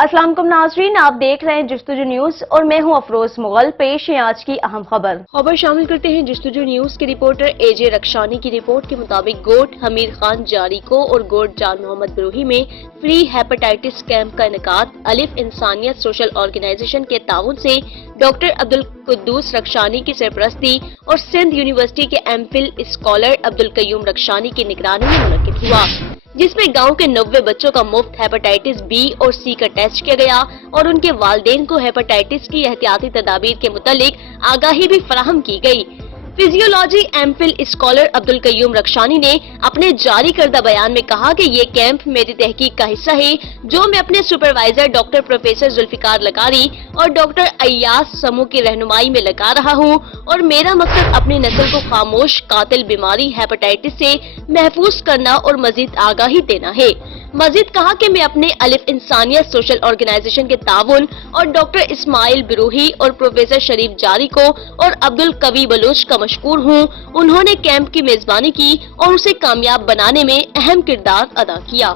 अस्सलाम वालेकुम नाज़रीन, आप देख रहे हैं जस्तुजू न्यूज और मैं हूं अफरोज मुगल। पेश है आज की अहम खबर शामिल करते हैं जस्तुजू न्यूज के रिपोर्टर एजे रक्षानी की रिपोर्ट के मुताबिक गोट हमीर खान जारी को और गोट जान मोहम्मद बरूही में फ्री हेपेटाइटिस कैंप का इनेकाद अलिफ इंसानियत सोशल ऑर्गेनाइजेशन के ताउन से डॉक्टर अब्दुल कुद्दूस रक्षानी की सरपरस्ती और सिंध यूनिवर्सिटी के एमफिल स्कॉलर अब्दुल कयूम रक्षानी की निगरानी में मुनक्किद हुआ, जिसमें गांव के 90 बच्चों का मुफ्त हेपेटाइटिस बी और सी का टेस्ट किया गया और उनके वालिदैन को हेपेटाइटिस की एहतियाती तदाबीर के मुतालिक आगाही भी फराहम की गई। Physiology MPhil scholar Abdul Qayyum Rakshani ने अपने जारी करदा बयान में कहा कि ये कैंप मेरी तहकीक का हिस्सा है, जो मैं अपने सुपरवाइजर डॉक्टर प्रोफेसर जुल्फिकार लगारी और डॉक्टर अय्यास समूह की रहनुमाई में लगा रहा हूँ और मेरा मकसद अपनी नस्ल को खामोश कातिल बीमारी हेपेटाइटिस से महफूज करना और मजीद आगाही देना है। मजीद कहा कि मैं अपने अलिफ इंसानियत सोशल ऑर्गेनाइजेशन के ताउन और डॉक्टर इस्माइल बरूही और प्रोफेसर शरीफ जारी को और अब्दुल कवी बलोच का मशकूर हूँ। उन्होंने कैंप की मेजबानी की और उसे कामयाब बनाने में अहम किरदार अदा किया।